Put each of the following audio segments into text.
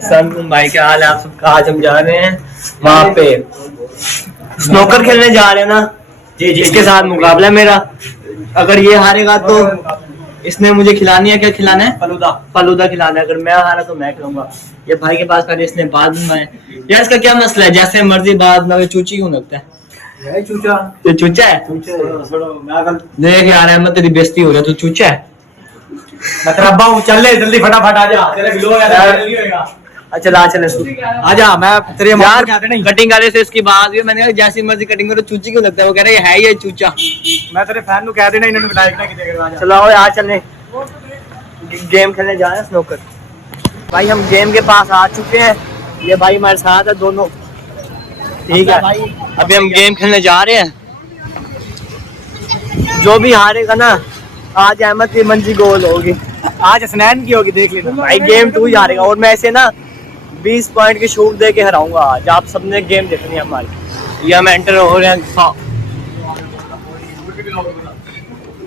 सलाम भाई, क्या हाल है आप सबका। आज हम जा रहे हैं वहाँ पे स्नोकर खेलने जा रहे हैं ना जी। इसके साथ मुकाबला है मेरा। अगर ये हारेगा तो इसने मुझे खिलानी है, क्या खिलाना है, फलूदा खिलाना है। अगर मैं हारा तो मैं खिलाऊंगा। ये भाई के पास पहले इसने बाल बनवाए यार। इसका क्या मसला है, जैसे मर्जी बात ना, चूची क्यों लगता है ये चूचा है। देख यार अहमद, तेरी बेइज्जती हो रही है, तू चूचा है। चल ले जल्दी, फटाफट आ जा। अच्छा चले आजा। मैं तेरे यार कटिंग वाले से इसकी बात हुई, मैंने कहा जैसी मर्जी कटिंग करो, चूची क्यों लगता है। वो कह रहे है ये चूचा। मैं तेरे फैन को कह देना, इन्होंने लाइक ना कीजिएगा। चलो आओ यार, चलने गेम खेलने जा रहे हैं स्नूकर। भाई हम गेम के पास आ चुके हैं। ये भाई हमारे साथ है दोनों, ठीक है। अभी हम गेम खेलने जा रहे हैं। जो भी हारेगा ना, आज अहमद की मंजी गोल होगी, आज हसनैन की होगी, देख लेना भाई। गेम 2 ही हारेगा और मैं ऐसे ना 20 पॉइंट की शूट दे के हराऊंगा आज। आप सबने गेम देखनी है हमारी। ये हम एंटर हो रहे हैं।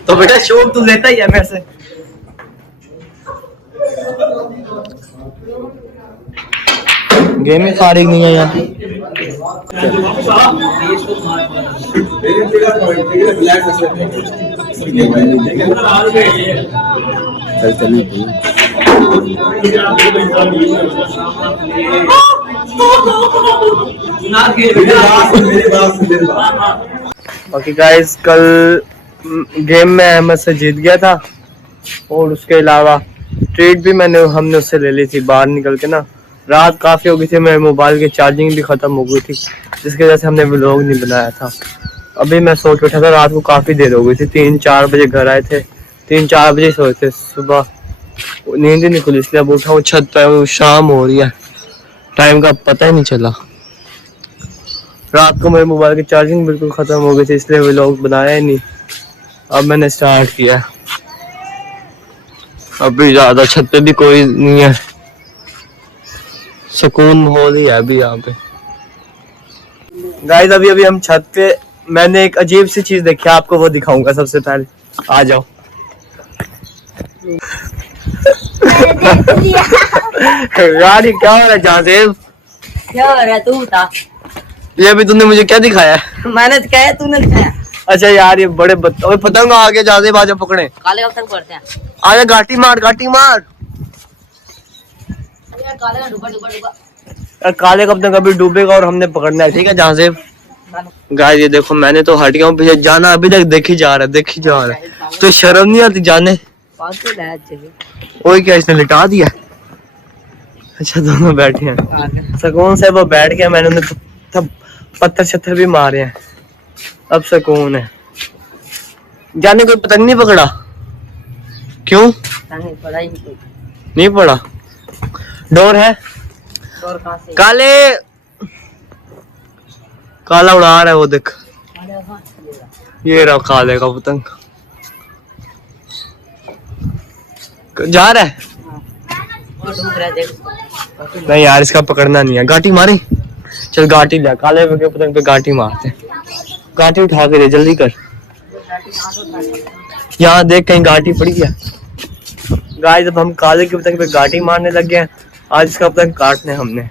तो बेटा शूट तू लेता ही है मेरे से। गेम ही फारिग नहीं है यार। बाकी गाइस, कल गेम में अहमद से जीत गया था और उसके अलावा ट्रीट भी हमने उससे ले ली थी बाहर निकल के ना। रात काफ़ी हो गई थी, मेरे मोबाइल की चार्जिंग भी ख़त्म हो गई थी, जिसकी वजह से हमने व्लॉग नहीं बनाया था। अभी मैं सोच बैठा था, रात को काफ़ी देर हो गई थी, 3-4 बजे घर आए थे, 3-4 बजे सोए थे। सुबह नींद ही नहीं खुली, इसलिए अब उठा हूँ छत पर। शाम हो रही है, टाइम का पता ही नहीं चला। रात को मेरे मोबाइल की चार्जिंग बिल्कुल ख़त्म हो गई थी, इसलिए व्लॉग बनाया ही नहीं। अब मैंने स्टार्ट किया। अभी ज़्यादा छत पे भी कोई नहीं है, सुकून माहौल ही है अभी यहाँ पे। गाइस अभी हम छत पे, मैंने एक अजीब सी चीज देखी, आपको वो दिखाऊंगा सबसे पहले। आ जाओ। यार ये क्या हो रहा है जाज़ेब? क्या हो रहा है तू बता। ये अभी तूने मुझे क्या दिखाया? मैंने दिखाया, तूने दिखाया। अच्छा यार ये बड़े पतंग आ गए जाज़ेब, आजा पकड़े। काले पतंग पड़ते हैं। आजा घाटी मार, घाटी मार। काले का डूबा डूबा डूबा। काले कब तक अभी डूबेगा और हमने पकड़ना है, ठीक है जाज़ेब। गाइस ये देखो, मैंने तो हट गया हूँ पीछे, जाना अभी तक देखी जा रहा है। तो शर्म नहीं आती जाने? ओए क्या इसने लिटा दिया? अच्छा दोनों बैठे हैं सुकून से, वो बैठ गया। मैंने उन्हें पत्थर छत्थर भी मारे हैं, अब सुकून है। जाने कोई पतंग नहीं पकड़ा? क्यों नहीं पड़ा? डोर है? काले काला उड़ा रहा है वो, देख ये रहा काले का पतंग जा रहा है। नहीं यार इसका पकड़ना नहीं है, घाटी मारी। चल घाटी ले, काले के पतंग पे घाटी मारते। घाटी उठा के दे, जल्दी कर। यहाँ देख कहीं घाटी पड़ी है। गाइस अब हम काले के पतंग पे घाटी मारने लग गए हैं। आज इसका पतंग काटने हमने।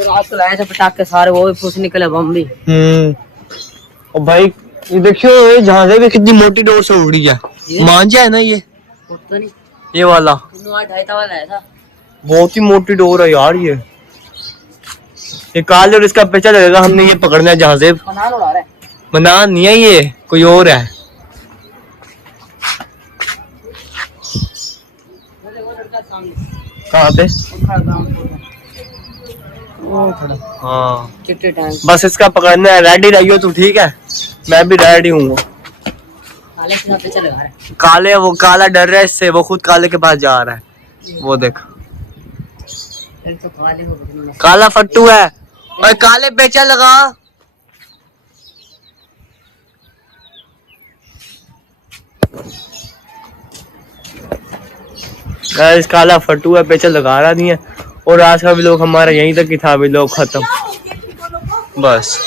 रात को लाए थे पटाखे सारे, वो भी फूस निकले, बम भी। और भाई ये देखियो, ये जहाज़ भी कितनी मोटी डोर से उड़ रही है। मांझा है ना ये? तो नहीं, ये वाला बहुत ही मोटी डोर है यार। ये काले और इसका पेचा लगेगा, हमने ये पकड़ना है जहाज़ेब। मना नहीं है, ये कोई और है। कहाँ पे? हाँ बस इसका पकड़ना है। रेडी रहियो तू, ठीक है? मैं भी रेडी हूँ। काले वो काला डर रहा है इससे, वो खुद काले के पास जा रहा है। वो देख काला फट्टू है। और काले पेचा लगा। गाइस काला फट्टू है, पेचा लगा रहा नहीं है। और आज का व्लॉग हमारा यहीं तक ही था, व्लॉग खत्म बस।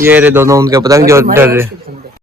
ये रे दोनों उनके पतंग जो डर रहे।